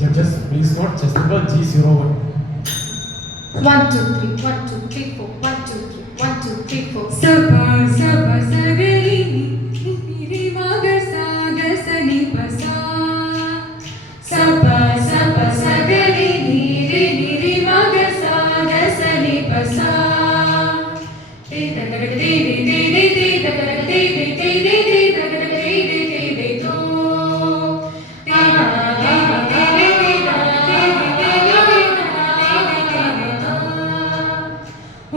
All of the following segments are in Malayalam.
Judges, please note chess number G01. 1 2 3 1 2 3 4 1 2 3 1 2 3 4 Sapa sapa sagari ni maga saga sani pasa. Sapa sapa sagari ni maga saga sani pasa. Te ta ta te ta ta te to.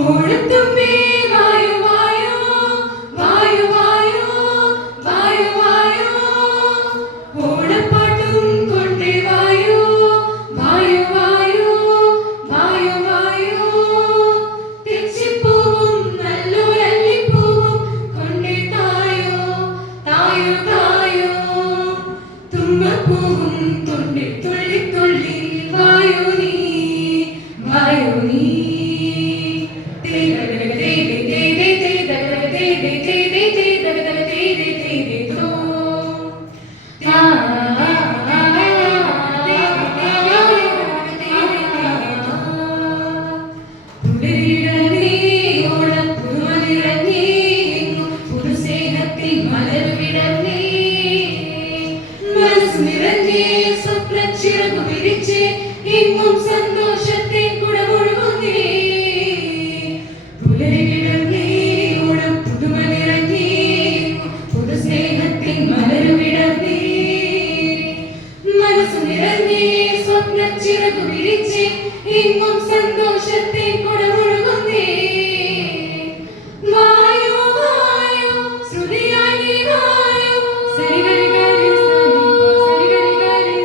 ഓടത്തുമ്പേ വായു വായു വായു വായു വായു വായു ഓടപ്പാട്ടും കൊണ്ടേ വായു വായു വായു വായു വായു തെച്ചിപ്പൂവും നല്ലൊരല്ലിപ്പൂവും കൊണ്ടേ തായോ തായോ തായോ തുമ്പപ്പൂവും കൊണ്ടേ തുള്ളി തുള്ളി വായു നീ വായു നീ. സന്തോഷത്തെ കുടമൊഴുകുന്നേ പുലരികിടന്നേ ഓണം പുതുമ നിറഞ്ഞേ പുതു സ്നേഹത്തിൻ മലരുവിടന്നേ മനസ്സു നിറഞ്ഞേ സ്വപ്നച്ചിറകു വിരിച്ചേ എങ്ങും സന്തോഷത്തെ കുടമൊഴുകുന്നേ വായോ വായോ ശ്രുതിയായി വായോ സരിഗരി ഗരി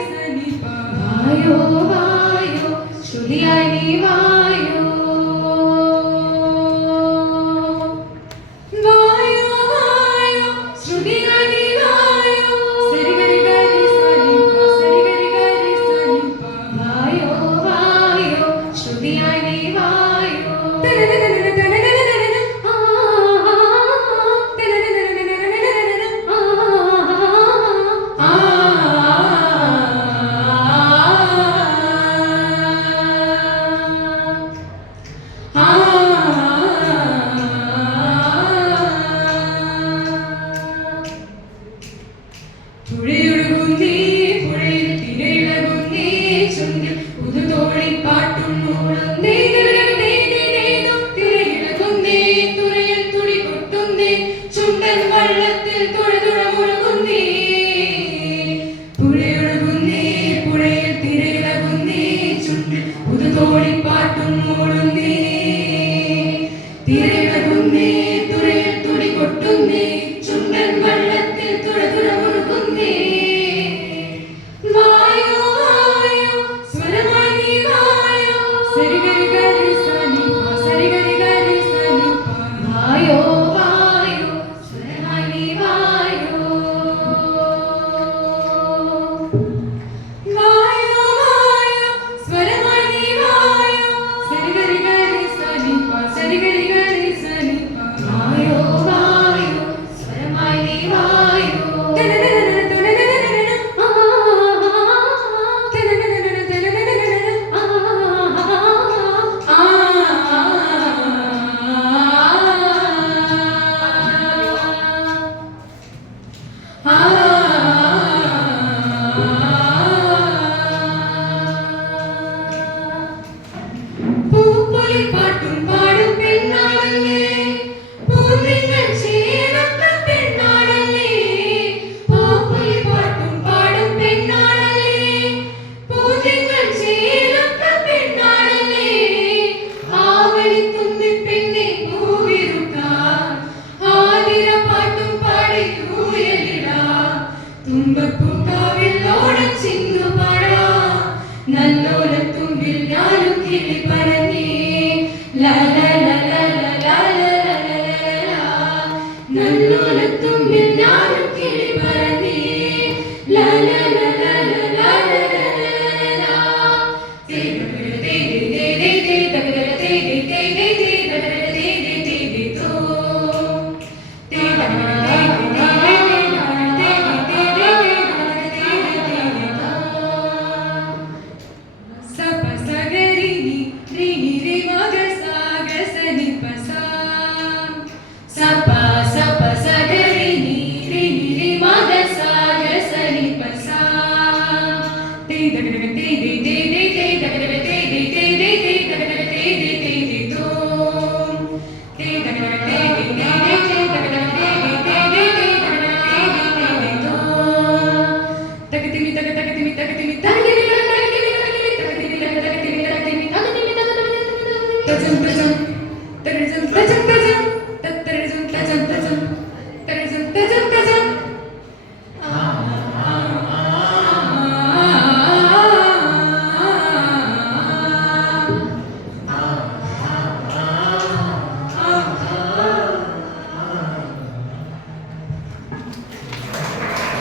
സനി പ വായോ വായോ ശ്രുതിയായി വായോ വായോ വായോ ശ്രുതിയായി വായോ സരിഗരി ഗരി സനി പ വായോ വായോ ശ്രുതിയായി വായോ പുഴയൊഴുകുന്നേ പുഴയിൽ തിരയിളകുന്നേ ചുണ്ടിൽ പുതുതോഴി പാട്ടും മൂളുന്നേ തിരയിളകുന്നേ തുറയിൽ തുടി കൊട്ടുന്നേ ചുണ്ടൻ വള്ളത്തിൽ തുഴതുഴ മുഴുകുന്നേ പുഴയൊഴുകുന്നേ പുഴയിൽ തിരയിളകുന്നേ ചുണ്ടിൽ പുതുതോഴി പാട്ടും മൂളുന്നേ തിരയിളകുന്നേ തുറയിൽ തുടി കൊട്ടുന്നേ ചുണ്ടൻ വള്ളത്തിൽ തുഴതുഴ മുഴുകുന്നേ വായോ വായോ സ്വരമായി നീ വായോ സരിഗരി ഗരി സനി പ സരിഗരി ഗരി സനി പ വായോ വായോ സ്വരമായി നീ വായോ വായോ വായോ സ്വരമായി നീ വായോ സരിഗരി ഗരി സനി പ സരിഗരി ഗരി സനി പ വായോ വായോ സ്വരമായി നീ വായോ പൂപ്പൊലി പാട്ടും പാടും പെണ്ണാളല്ലേ പൂവിങ്ങൾ ചേരത്ത പെണ്ണാളല്ലേ പൂപ്പൊലി പാട്ടും പാടും പെണ്ണാളല്ലേ പൂവിങ്ങൾ ചേരത്ത പെണ്ണാളല്ലേ ആവണിത്തുമ്പി പെണ്ണെ പൂവിരുട്ടാൻ ആതിര പാട്ടും പാടി ഊയലിടാ തുമ്പപ്പൂക്കാവിൽ ഓടച്ചിന്നു പാടാ നല്ലോലത്തുമ്പിൽ ഞാനും കിളി പറഞ്ഞേ ലാ ലാ ലാ ലാ ലാ ലാ ലാ നല്ലോലത്തുമ്പിൽ ഞാനും കിളി പറഞ്ഞേ ലാ ലാ ലാ ലാ